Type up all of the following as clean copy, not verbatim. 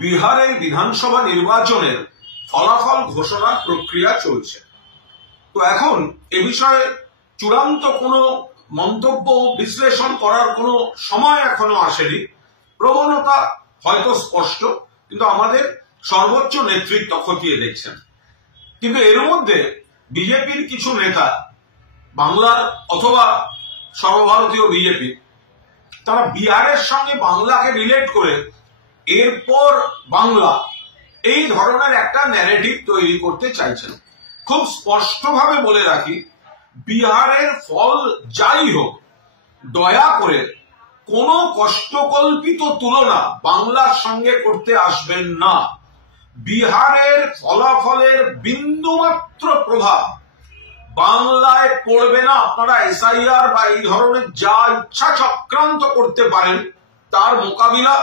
বিহারের বিধানসভা নির্বাচনের ফলাফল ঘোষণার প্রক্রিয়া চলছে। তো এখন এ বিষয়ে চূড়ান্ত কোনো মন্তব্য বিশ্লেষণ করার কোনো সময় এখনো আসেনি। প্রবণতা হয়তো স্পষ্ট, কিন্তু আমাদের সর্বোচ্চ নেতৃত্ব খতিয়ে দেখছেন। কিন্তু এর মধ্যে বিজেপির কিছু নেতা, বাংলার অথবা সর্বভারতীয় বিজেপি, তারা বিহারের সঙ্গে বাংলাকে রিলেট করে এরপর বাংলা এই ধরনের একটা ন্যারেটিভ তৈরি করতে চাইছেন। খুব স্পষ্টভাবে বলে রাখি, বিহারের ফল যাই হোক, দয়া করে কোনো কষ্টকল্পিত তুলনা বাংলার সঙ্গে করতে আসবেন না। বিহারের ফলাফলের বিন্দুমাত্র প্রভাব বাংলায় পড়বে না। আপনারা এসআইআর বা এই ধরনের যা ইচ্ছা চক্রান্ত করতে পারেন, তার মোকাবিলা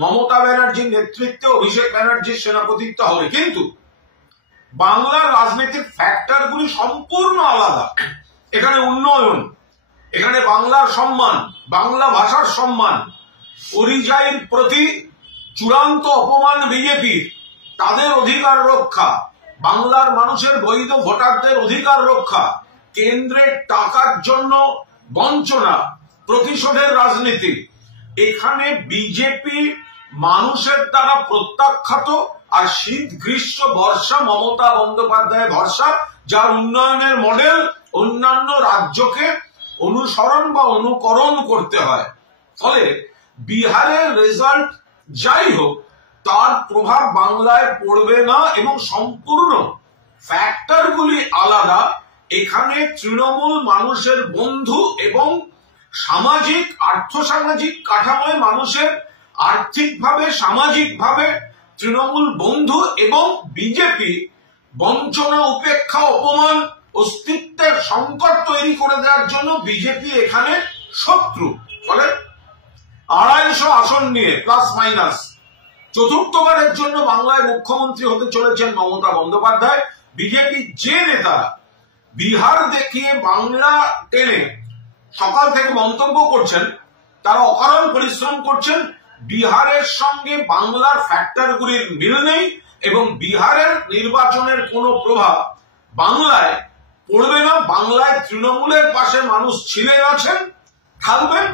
মমতা ব্যানার্জির নেতৃত্বে অভিষেক ব্যানার্জির সেনাপতিত্ব হবে। কিন্তু বাংলার রাজনীতির ফ্যাক্টরগুলি সম্পূর্ণ আলাদা। এখানে উন্নয়ন, এখানে বাংলার সম্মান, বাংলা ভাষার সম্মান, পরিযায়ীর প্রতি চূড়ান্ত অপমান বিজেপির, তাদের অধিকার রক্ষা, বাংলার মানুষের বৈধ ভোটারদের অধিকার রক্ষা, কেন্দ্রের টাকার জন্য বঞ্চনা, প্রতিশোধের রাজনীতি। এখানে বিজেপি মানুষের দ্বারা প্রত্যাখ্যাত, আর শীত গ্রীষ্ম বর্ষা মমতা বন্দ্যোপাধ্যায় ভরসা, যার উন্নয়নের মডেল অন্যান্য রাজ্যকে অনুসরণ বা অনুকরণ করতে হয়। ফলে বিহারের রেজাল্ট যাই হোক, তার প্রভাব বাংলায় পড়বে না এবং সম্পূর্ণ ফ্যাক্টরগুলি আলাদা। এখানে তৃণমূল মানুষের বন্ধু এবং সামাজিক আর্থসামাজিক কাঠামোয় মানুষের আর্থিকভাবে সামাজিকভাবে তৃণমূল বন্ধু, এবং বিজেপি বঞ্চনা, উপেক্ষা, অপমান, অস্তিত্বের সংকট তৈরি করে দেওয়ার জন্য বিজেপি এখানে শত্রু। ফলে 250 আসন নিয়ে প্লাস মাইনাস চতুর্থবারের জন্য বাংলায় মুখ্যমন্ত্রী হতে চলেছেন মমতা বন্দ্যোপাধ্যায়। বিজেপি যে নেতা বিহার দেখিয়ে বাংলা টেনে সকাল থেকে মন্তব্য করছেন, তারা অকারণ পরিশ্রম করছেন। বিহারের সঙ্গে বাংলার ফ্যাক্টরগুলির মিল নেই এবং বিহারের নির্বাচনের কোনো প্রভাব বাংলায় পড়বে না। বাংলায় তৃণমূলের পাশে মানুষ ছিলেন, আছেন, থাকবেন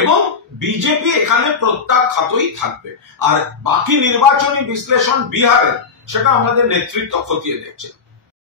এবং বিজেপি এখানে প্রত্যাখ্যাতই থাকবে। আর বাকি নির্বাচনী বিশ্লেষণ বিহারের, সেটা আমাদের নেতৃত্ব খতিয়ে দেখছে।